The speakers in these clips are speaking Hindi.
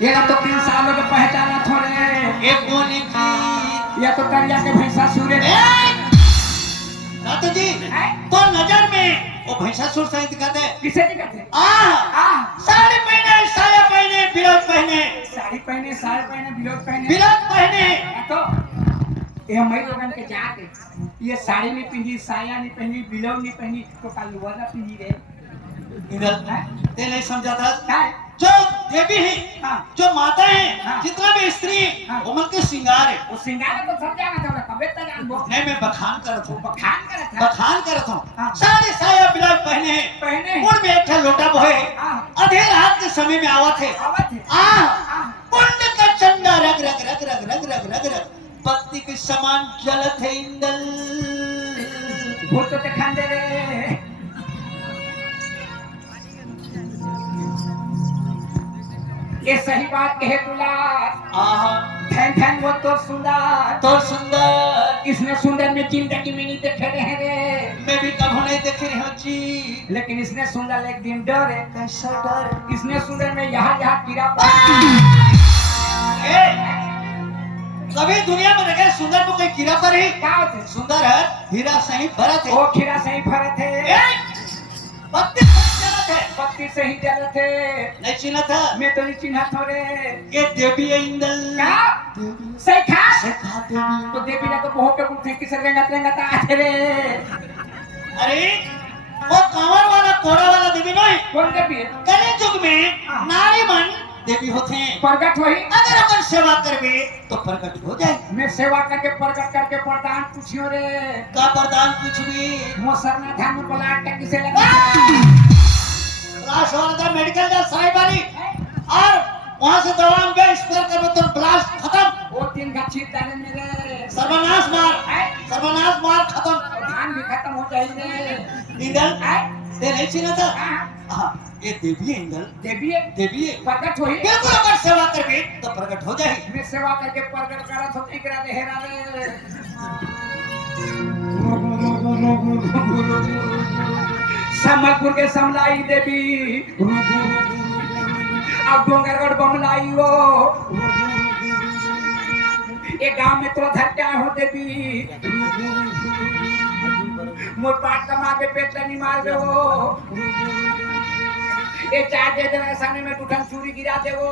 ये तो 3 सालों के पहचाना थोड़े ये कौन की ये तो करिया के भैंसा सूर्य दादा जी तो नजर में वो भैंसासुर सही दिखाते किसे दिखाते साड़ी पहने साया पहने बिलोज पहने साड़ी पहने बिलोज पहने तो ये मैं लोगन के जाके ये साड़ी नहीं पहनी साया नहीं पहनी बिलोज नहीं पहनी तो कल वाला पहनी रे इधर ते नहीं समझा था क्या जो देवी है जो माता है जितना भी स्त्री उमर के श्रृंगार है वो श्रृंगार तो सब जाना था कबे तक जानबो नहीं मैं बखान करत हूं बखान करत हूं साड़ी साया बिलोज पहने मुंह में एक लोटा बोए आधे रात के समय में आवत है पुण्य का चंदा रग रग रग रग रग रग रग रग पत्ती के समान जलत है इंदल भूत तो खांदे रे ये सही बात कहे तुला थैन वो तो सुंदर इसने सुंदर में जिंदगी में नहीं देखे रहे रे मैं भी कभी नहीं देखे रहा जी लेकिन इसने सुंदर एक दिन डर है कैसा डर इसने सुंदर में यहाँ कीड़ा कभी दुनिया में देखे सुंदर को कोई कीड़ा पर ही क्या होते सुंदर है हीरा सही भरत है वो खीरा सही भरत है पत्ती सही जलत है नहीं चिन्ह था मैं तो नहीं चिन्हा थोड़े ये देवी है इंदल सही खा देवी तो देवी ने तो बहुत के कुछ किस रंगत आते रे अरे वो कांवर वाला कोड़ा वाला देवी नहीं कौन देवी है कलयुग में नारी मन देवी होते हैं प्रगट होई अगर अपन सेवा करबे तो प्रकट हो जाए मैं सेवा करके प्रगट करके वरदान पूछियो रे का वरदान पूछबी मोसर ना धान पलाट का किसे लगा ब्लास्ट हो रहा मेडिकल का साई वाली और वहां से दवा में स्प्रे करबे तो ब्लास्ट खत्म वो 3 गच्छी डाले मेरे सर्वनाश मार खत्म धान भी खत्म हो जाएंगे इंदल ते नहीं चिन्ह था हां ये देवी है इंदल देवी है प्रगट होई बिल्कुल अगर सेवा करबे तो प्रकट हो जाए मैं सेवा करके प्रगट करा तो ठीक करा दे हेरा रे समलपुर के समलाई देवी अब डोंगरगढ़ बमलाई वो एक गांव में तो धक्का हो देवी मोर पाट कमा के पेट नहीं मार दे वो ये 4 दे देना सामने में टूटन चूड़ी गिरा दे वो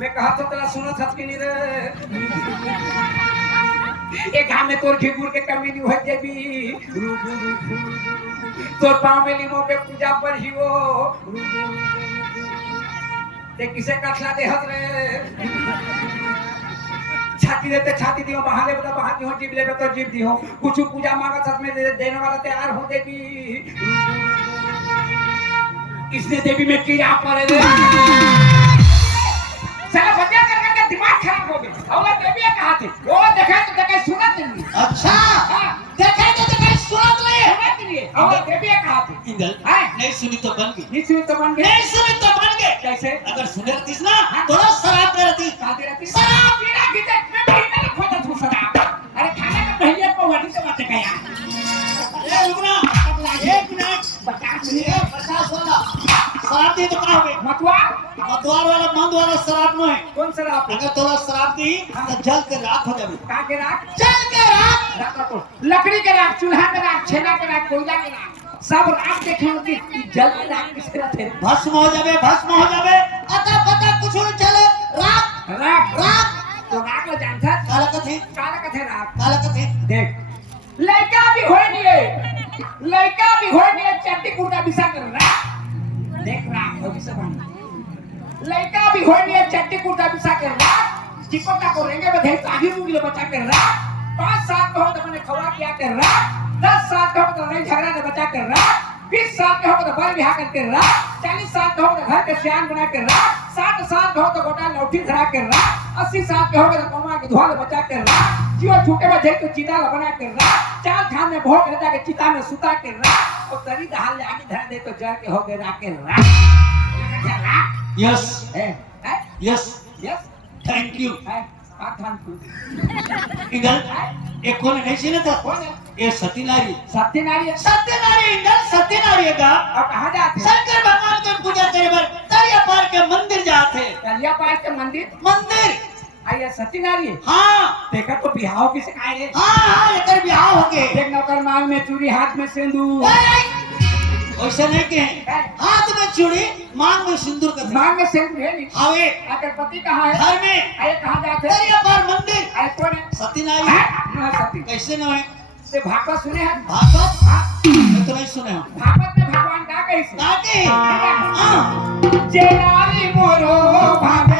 मैं कहा तो तेरा सुनो थकी नहीं रे एक गांव में तोर घिगुर के कमी नहीं हो देवी तोर पांव में लीमो पे पूजा पर ही वो ते किसे कथला दे हत रे छाती देते छाती दियो बहाने बता बहाती हो जीव लेबे तो जीव दियो कुछ पूजा मांगा सच में देने वाला तैयार हो देवी इसने देवी में कीड़ा पड़े रे साला बच्चा करके दिमाग खराब हो गया और देवी कहा थे वो देखा तो देखे सुनत नहीं अच्छा देखे तो देखे सुनत नहीं और देवी कहा थे इंदल नहीं सुनी तो बन गई नहीं सुनी तो बन गए कैसे अगर सुने रहतीस ना तो शराब पे रहती काते रहती शराब पीना किते मैं महीने में खोता तू शराब अरे खाने का पहले को वाली से बात क्या ए रुकना 1 मिनट 50 वाला शराब दी तो क्या होगे मतवार वाला मंद वाला शराब नहीं कौन शराब अगर तोला शराब दी तो जल के राख हो जाबे का के राख जल के राख तो लकड़ी के राख चूल्हा के राख छेना के राख कोयला के राख सब राख देखे होती जल के राख किसके रहते भस्म हो जाबे अता पता कुछ नहीं चले राख तो राख ले जानता काला कथे राख देख लड़का भी होय नहीं चट्टी कुर्ता बिसा कर राख देख राख हो किसे बन लड़का भी होय नहीं चट्टी कुर्ता बिसा कर राख चिपटा को रेंगे में देख आगे मुंगले बचा कर राख 5 साल को तो मैंने खवा किया कर राख 10 साल का हो तो नहीं झगड़ा ने बचा कर राख 20 साल का हो तो बर बिहार करके राख 40 साल का हो तो घर के सियान बना कर राख 60 साल का हो तो गोटा लौटी धरा कर राख 80 साल का हो तो कमा के धुआं बचा कर राख जीवा छूटे में देख तो चिता बना कर राख चाल खान में भोग रहता के चिता में सुता कर राख और तरी दहाल आगे धरा दे तो जड़ के हो गए राख के राख यस थैंक यू इंदल एक कोने नहीं सीने था ये सत्यनारी इंदल सत्यनारी का अब कहाँ जाते शंकर भगवान की पूजा करे बर तरिया पर तलिया पास के मंदिर मंदिर आइए सती नारी हाँ देखा तो बिहाव किसे खाए रे हाँ एकर बियाह हो के देख नौकर मांग में चूड़ी हाथ में सिंदूर वैसे नहीं के हाथ में चूड़ी मांग में सिंदूर का मांग में सिंदूर है नहीं हावे आकर पति कहाँ है घर में आए कहाँ जाते दरिया पार मंदिर आए कौन है सती नारी हाँ, सती कैसे न है से भागवत सुने हैं भागवत हाँ, मैं तो नहीं सुने हूँ भागवत में भगवान का कैसे काके हाँ जे नारी मोरो भावे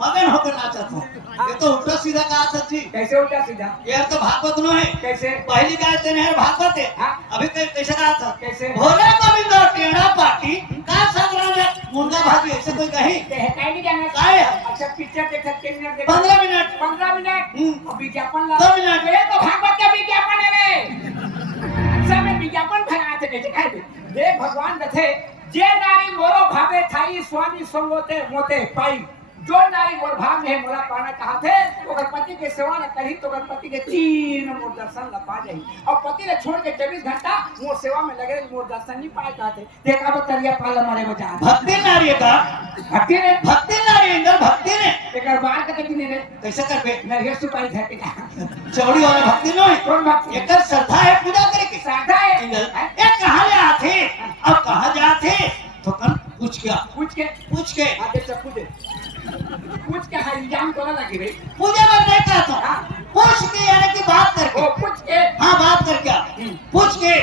मगन होकर नाचत हूँ ये तो उल्टा सीधा कहा था जी कैसे उल्टा सीधा ये तो भागवत न है कैसे पहली गाय तेने भागवत है हाँ? अभी कैसे कहा था कैसे भोले गोविंद टेढ़ा पार्टी का संग्राम है मुंडा भाजी ऐसे कोई कही कहीं नहीं जाना काहे अच्छा पिक्चर देखा कितने मिनट 15 मिनट 15 मिनट और विज्ञापन ला 2 मिनट ये तो भागवत का विज्ञापन है रे सब में विज्ञापन फैला थे कैसे खाए देख भगवान कथे जे नारी मोरो भावे थाई स्वामी संगोते मोते पाई जो नारी मोर भाग में मोरा पाना चाहते ओकर पति के सेवा न करी तो ओकर पति के 3 मोर दर्शन ला पा जाई और पति ने छोड़ के 24 घंटा मोर सेवा में लगे मोर दर्शन नहीं पाए चाहते देखा बतरिया पाल मारे बचा भक्ति नारी का भक्ति नारी इंदर भक्ति ने एकर बार के किने रे कैसे करबे नरियर सुपारी धरते का चौड़ी वाला भक्ति न है कौन भक्ति एकर श्रद्धा है पूजा करे के साधा है इंदर ए कहां ले आथे अब कहां जाथे तो कन पूछ के आते सब पूछ के हर इल्जाम तो ना लगी रे पूजा में नहीं कहता पूछ के यानी कि बात करके ओ पूछ के हाँ बात करके पूछ के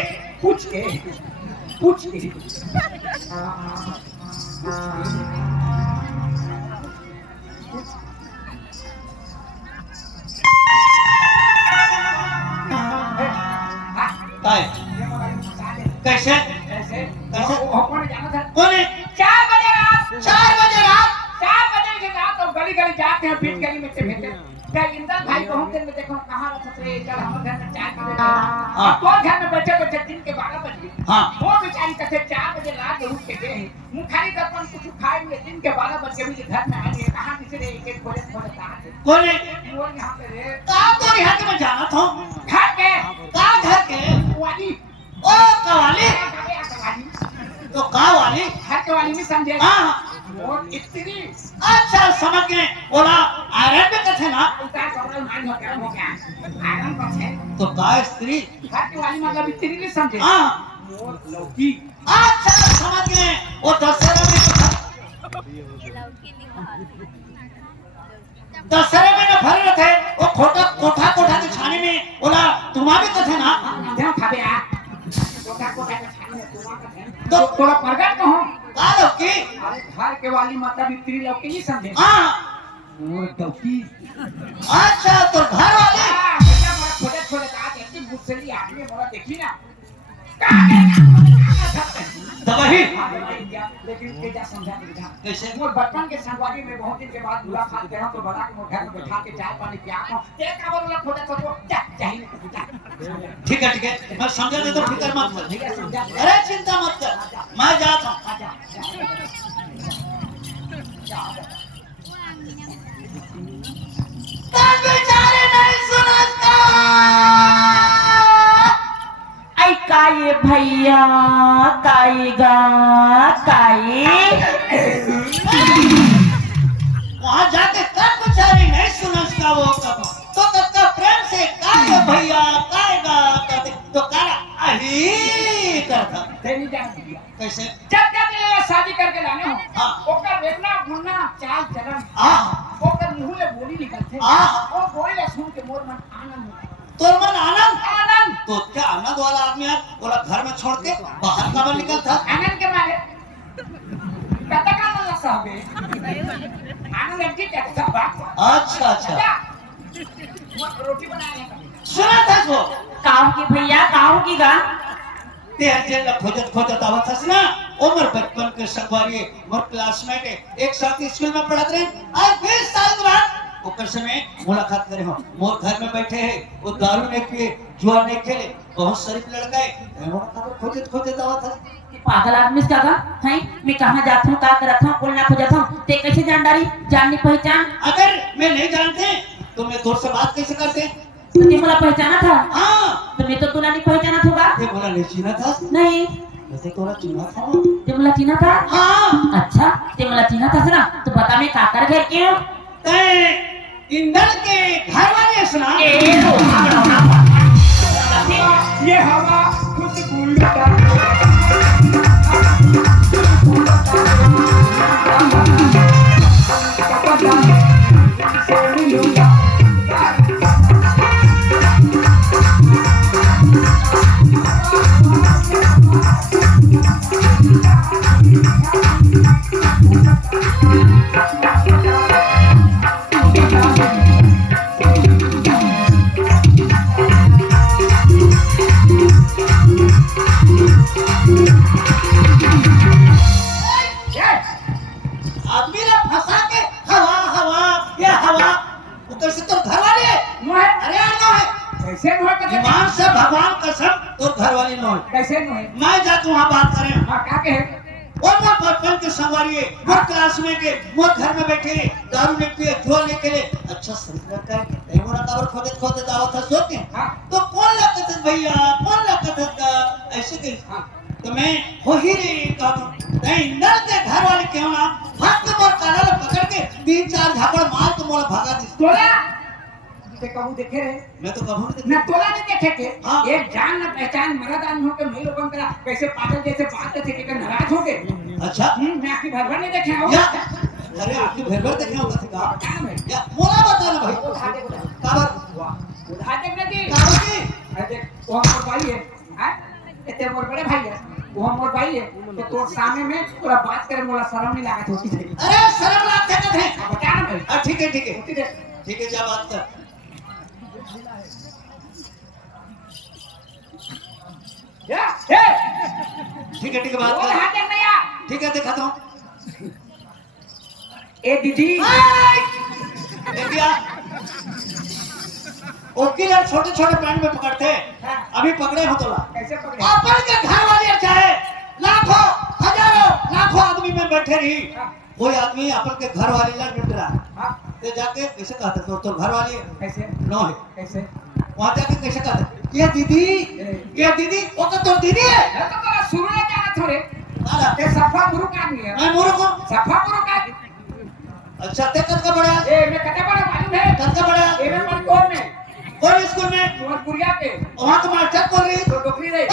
काय कैसे वो कौन जाना था कौन है 4 बजे रात 4 बजे रात के रात तो गली जाते हैं बीच गली में से भेजते क्या इंदर भाई बहुत देर में देखो कहां रखत रे चल हम घर में चाय पी लेते हां तो घर में बैठे दिन के 12 बज गए हां वो बेचारी कथे 4 बजे रात उठ के गए मुखारी दर्पण कुछ खाए हुए दिन के 12 बज के मुझे घर में आ गए कहां किसी ने एक खोले कहा कौन है वो यहां पे रे का तो यहां के मैं जाना था घर के वाली ओ कवाली तो का वाली घर के वाली नहीं समझे हां वो इतनी अच्छा समझ गए बोला आयरन में कथे ना उतार कपड़ा मान हो गया आराम पछे तो का स्त्री घर के वाली मतलब इतनी नहीं समझे हां वो लौकी अच्छा समझ गए वो दशहरे में न भर रहे थे वो कोठा के छाने में बोला तुम्हारा भी कथे ना ध्यान खाबे आ कोठा के छाने में तुम्हारा कथे तो थोड़ा प्रगट कहो का लौकी अरे घर के वाली मतलब इतनी लौकी नहीं समझे हां वो लौकी अच्छा तो घर वाली बेटा मोरा छोटे का देखी मुसली आदमी मोरा देखी ना दवाई लेकिन के जा समझा देगा कैसे मोर बचपन के संगवारी में बहुत दिन के बाद मुलाकात करा तो बड़ा के मोर घर में बैठा के चाय पानी पिया को एक खबर वाला फोटा तो चाहिए ठीक है मैं समझा दे तो फिकर मत कर ठीक है समझा अरे चिंता मत कर मैं जाता हूं आजा तन बेचारे नहीं सुनता आई काये भैया काये गा काये वहां जाके तन बेचारे नहीं सुनता वो कब तो कब प्रेम से काय भैया काय गा कहते तो कारा अही करता तेरी जान दिया कैसे जब शादी करके लाने हो हां ओकर देखना घूमना चाल चलन हां ओकर मुंह में बोली निकलते हां वो बोले सुन के मोर मन आनंद होता तोर मन आनंद आनंद तो क्या आनंद वाला आदमी है बोला घर में छोड़ के बाहर कब निकलता आनंद के मारे कतका आनंद साहबे आनंद एमटी कहता बात अच्छा रोटी बनाने सुना था वो काहू की भैया काहू की गा तेरे जेल खोजत आवत हस ना उम्र बचपन के संगवारी मोर क्लासमेट एक साथ स्कूल में पढ़त रहे आज 20 साल के बाद ओकर समय मुलाकात करे हो मोर घर में बैठे है वो दारू नहीं पिए जुआ नहीं खेले बहुत शरीफ लड़का है मोर खबर खोजे दावत है कि पागल आदमी से का है मैं कहां जाता हूं का करत हूं बोलना खोजत हूं ते कैसे जान डारी जाननी पहचान अगर मैं नहीं जानते तो मैं दूर से बात कैसे करते तो ते मला पहचाना था हाँ तो मैं तो तुला नहीं पहचाना होगा ये बोला नहीं चिन्हा था नहीं वैसे तोरा चिन्हा था ते मला चिन्हा था हाँ अच्छा ते मला चिन्हा था ना तो बता मैं का कर घर क्यों तय इंदल के घर वाले सुना ए रो ये हवा कुछ भूलता आदमी ने फंसा के हवा हवा ये हवा ऊपर से तो घर वाले नो है अरे यार नो है कैसे नो है ईमान से भगवान कसम तो घर वाली नो है कैसे नो है मैं जाके वहाँ बात करें हां क्या कहे वो मोर बचपन के संगवारी मोर क्लासमेट के मोर घर में बैठे दारू नहीं पिए जुआ नहीं खेले अच्छा शरीफ लड़का है नहीं मोरा खबर खोदे दावत है सो के हां तो कौन लगता है भैया कौन लगता है ऐसे के हां तो मैं हो ही नहीं कहता नहीं नल के घर वाले क्यों ना हाथ में मोर काला ले पकड़ के 3-4 झापड़ मार के मोरा भागा दी तोला ते कबू देखे रे मैं तो कभी नहीं ना तोला नहीं देखे के हाँ। एक जान ना पहचान मर्द आदमी हो के मैं लोगन करा कैसे पागल जैसे बात करते के नाराज हो गए देखी अच्छा मैं आखिर भर नहीं देखे हो या अरे आपकी भेड़ देखने होगा थी का क्या भाई या मोला बता ना भाई उठा दे काबर उठा दे ना जी काबर की अरे देख वो हमर भाई है हैं इतने मोर बड़े भाई है वो हमर भाई है तो तोर सामने में पूरा बात करे मोला शर्म नहीं लागत होती थी अरे शर्म लागते न थे अब बता ना भाई ठीक है ठीक है जा बात कर या ए ठीक है बात वो कर हाथ देख नहीं यार ठीक है दिखाता हूँ ए दीदी देखिया ओके यार छोटे छोटे पैंट में पकड़ते हैं अभी पकड़े हो तो ला कैसे पकड़े अपन के घर वाले चाहे लाखों हजारों लाखों आदमी में बैठे रही कोई आदमी अपन के घर वाले ला लुट रहा हां ते जाके कैसे कहते तो घर वाले कैसे नो है कैसे वहां जाके कैसे कहते ये दीदी वो तो दीदी है ये तो तेरा शुरू में जाना थोड़े आला ये सफा गुरु का आदमी है मैं मोरो को सफा गुरु का अच्छा ते कद का बड़ा ए मैं कते बड़ा मालूम है कद का बड़ा ए मैं पर कौन में कौन स्कूल में तुम्हारे गुड़िया के वहां का मास्टर कर रही तो डोकरी रही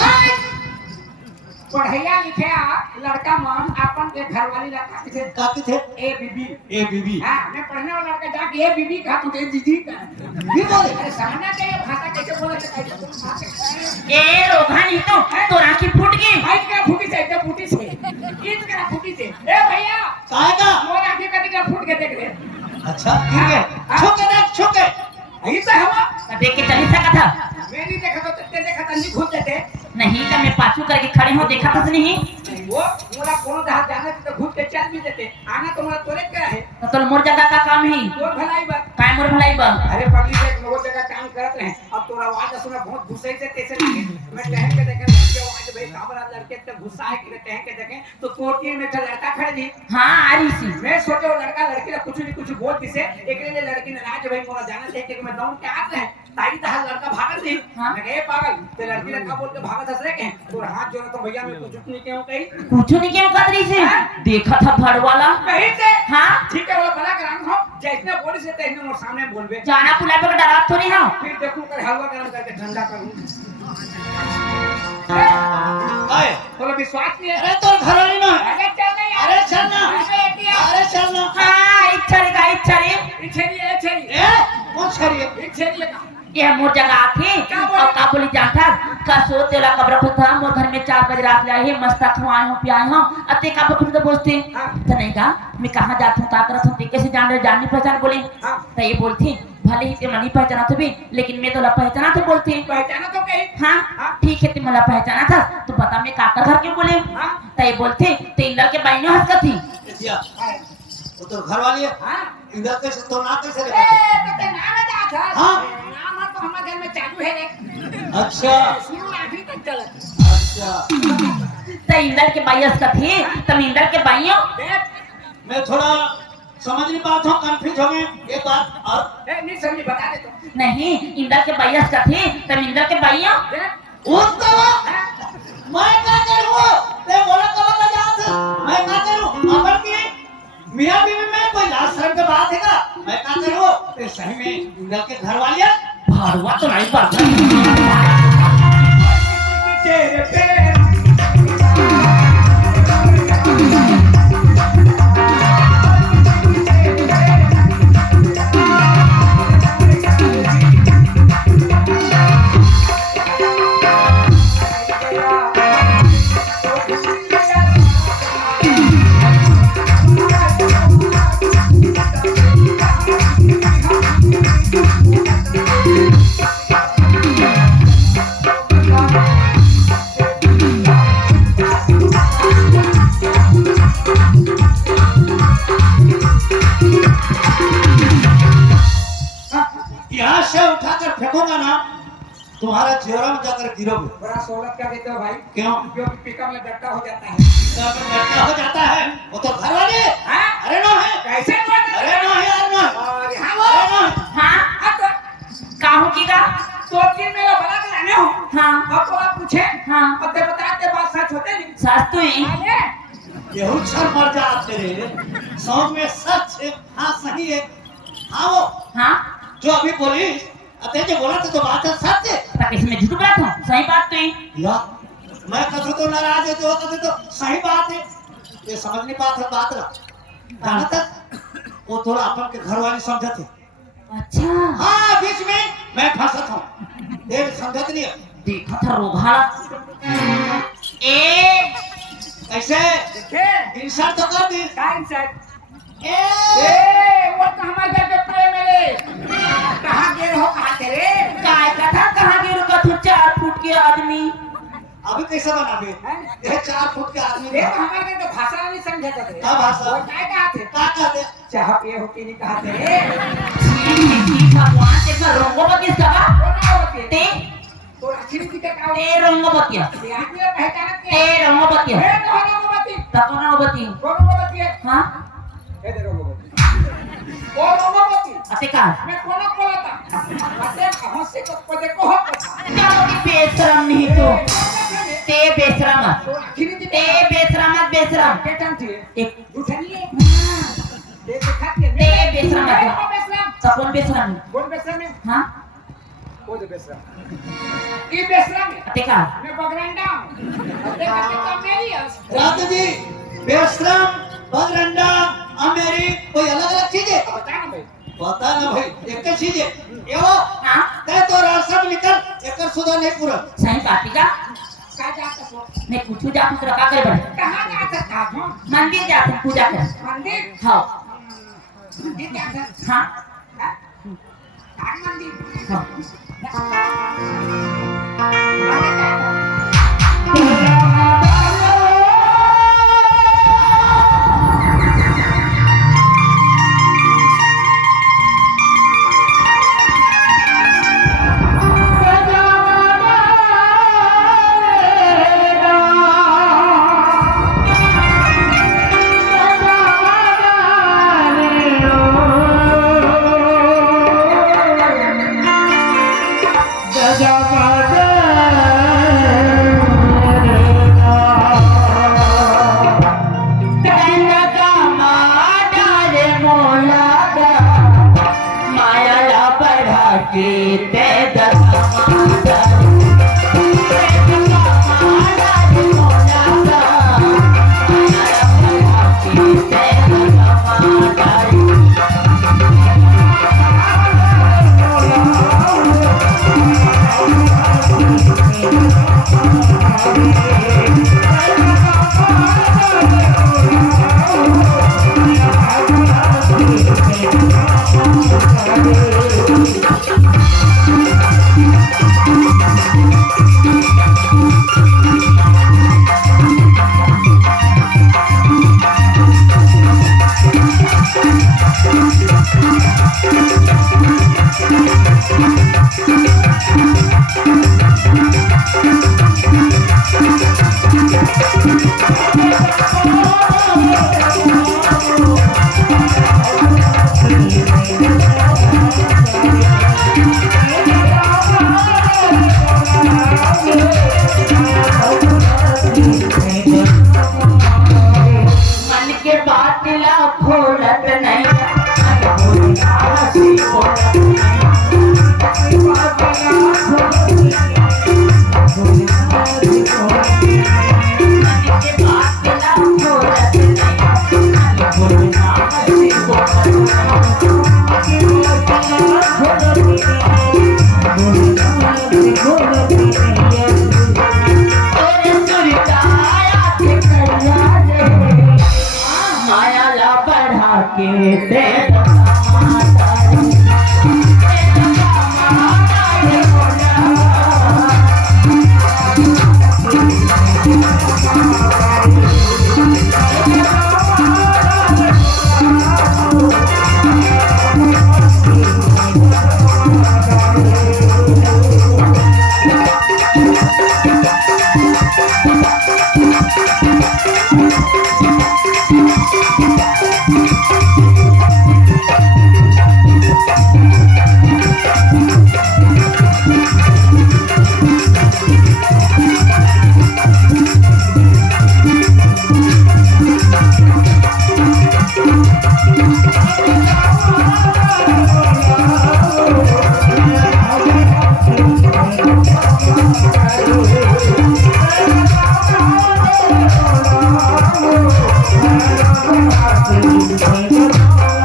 पढ़ैया लिखया लड़का मान अपन के घर वाली लड़का किसे काकी थे ए बीबी हां मैं पढ़ने वाला लड़का जाके ए बीबी कहा तू तेरी दीदी का भी बोले अरे समझना चाहिए भाषा कैसे बोले कैसे तुम भाषा ए रोगानी तो तो राखी फूट गई हाइट का फूटी से इतना फूटी से ईद का फूटी से ए भैया काहे का मोर आंखें का दिखला फूट के देख ले अच्छा ठीक है छुके देख छुके यही तो हवा देख के चली सका था मैं नहीं देखा तो तेरे देखा तो नहीं घूम देते नहीं तो मैं पाछू करके खड़े हो देखा था नहीं वो मोला कौन जहाँ जाना तो घूम के चल भी देते आना तो मोला तोरे क्या है तो मोर जगह का काम है तोर भलाई बात काय मोर भलाई बा अरे पब्लिक एक वो जगह काम करते हैं अब तोरा आवाज सुना बहुत गुस्से से तैसे लगे मैं टहल के देखे लड़के आवाज भाई काबरा लड़के तो गुस्सा है कि टहल के देखे तो तोरती में तो लड़का खड़े दी हां आ रही सी मैं सोचे वो लड़का लड़की कुछ नहीं कुछ बोल दिसे एक ने लड़की ने नाच भाई मोरा जाना देख के मैं दौड़ के आते हैं ताई तहा लड़का भागत थी हाँ। मैं कहे पागल ते लड़की ने का बोल के भागत हंस रहे के तोर हाथ जोड़ा तो भैया मैं कुछ नहीं क्यों कही कुछ नहीं क्यों कर रही से देखा था भड़ वाला कहीं से हां ठीक है वो भला कराम हो जैसे बोली से तैने मोर सामने बोलबे जाना पुला पे डरा थोड़ी हां फिर देखूं कर हलवा गरम करके ठंडा करूं आए बोलो विश्वास नहीं है अरे तो घर वाली ना अरे चल नहीं अरे चल ना अरे चल ना हां इच्छा रे इछेरी ए कौन छरिए इछेरी का ये मोर जगह आथे और का बोली जाता का सो तेला कब्र को था मोर घर में 4 बजे रात लाए है मस्त खवाए हो पियाए हो अते का बोल तो बोलते तो नहीं का मैं कहां जाता हूं का करत हूं कैसे जान रहे जाननी पहचान बोले हां तो ये बोलती भले ही ते मला नहीं पहचाना तो भी लेकिन मैं तो ला पहचाना तो बोलते पहचाना तो कहीं हाँ ठीक है ते मला पहचाना था तो बता मैं काका घर क्यों बोले हाँ तय बोलते तो इंदर के बाई ने हंस थी क्या वो तो घर वाली है हाँ इधर कैसे तो ना कैसे ए लेगा तो ते नाम है क्या था हाँ। नाम है तो हमारे घर में चालू है रे अच्छा शुरू अभी तक चलत अच्छा तो इंदर के बाई हंस थी तुम इंदर के बाइयों देख मैं थोड़ा समझ नहीं पाता हूँ कंफ्यूज हो गए एक बात और ए नहीं समझी बता दे तो नहीं इंदर के बाई हंस थी तुम इंदर के बाइयों देख वो तो हाँ? मैं क्या करूँ मैं बोला कब लगा था मैं क्या करूँ अपन की मियाँ बीवी में कोई लास्ट शर्म की बात है क्या मैं क्या करूँ तो सही में इंदर के घर वाली है भाड़वा तो नहीं बात तेरे पैर यहाँ से उठाकर फेंकूंगा ना तुम्हारा चेहरा में जाकर गिरोगे बड़ा सोलत का देते हो भाई क्यों क्योंकि पिकअप में डट्टा हो जाता है लड़का हो जाता है वो तो घर वाले हाँ? अरे नो है कैसे बात है? अरे नो है यार नो और यहाँ अरे वो नो है। हाँ हाँ तो काहू की का 2-3 मेरा बना के लाने हो हाँ अब तो आप पूछे हाँ अब ते बताते बात सच होते नहीं सास तो ही आने यहू छर मर जाते रे समझ में सच है हाँ सही है हाँ वो हाँ जो अभी बोली अते जो बोला तो बात है सच है तक इसमें झूठ बात हूँ सही बात तो ही या मैं कथो तो नाराज है तो कथो तो सही बात है ये समझ नहीं पाता बात ना कहाँ तक वो थोड़ा अपन के घर वाले समझते अच्छा हाँ बीच में मैं फंसत हूँ देख समझत नहीं है देखा था रोघाला ए ऐसे देखे इंसान तो कर दी टाइम सेट ए वो तो हमारे घर पे प्रेम मेरे कहाँ गिर हो कहाँ तेरे काय कथा कहाँ गिर का तू 4 फुट के आदमी अभी कैसे बना दे हैं? ये 4 फुट के आदमी देखो था हमारे घर तो भाषा नहीं समझे थे क्या भाषा? वो क्या कहा थे क्या कहते चाह पिए हो कि नहीं कहा थे ठीक भगवान ते का रंगोपती सगा कौन होती ते तो आखिरी की क्या ते रंगोपती ये आदमी ने पहचाना ते रंगोपती है तो रंगोपती तको रंगोपती कौन रंगोपती है हाँ ये दे रंगोपती वो रंगोपती अते का मैं कौन बोला था अते कहां से को देखो हो चलो की बेशरम नहीं तो ते बेशरम तो आखिरी की ते बेशरम बेशरम पेटन थी एक उठनी है हाँ, ते खाती है ते बेशरम है है बेसराम तकोन बेशरम कौन बेसराम है हाँ वो जो बेसराम ये बेसराम है अते का मैं बगरंडा अते करके तो मेरी है रात जी बेशरम बगरंडा अमेरी कोई अलग अलग चीज है बता ना भाई बता ना भाई एक ही चीज है ये वो हाँ ते तो रास्ता निकल एक सुधा नहीं पूरा सही बात का का जाता सो मैं पूछू जा तू का करे बड़े कहां जाता था हम मंदिर जाते पूजा कर मंदिर हाँ मंदिर जाता हाँ हाँ कहाँ मंदिर हाँ मंदिर जाता गजा के दे Thank you.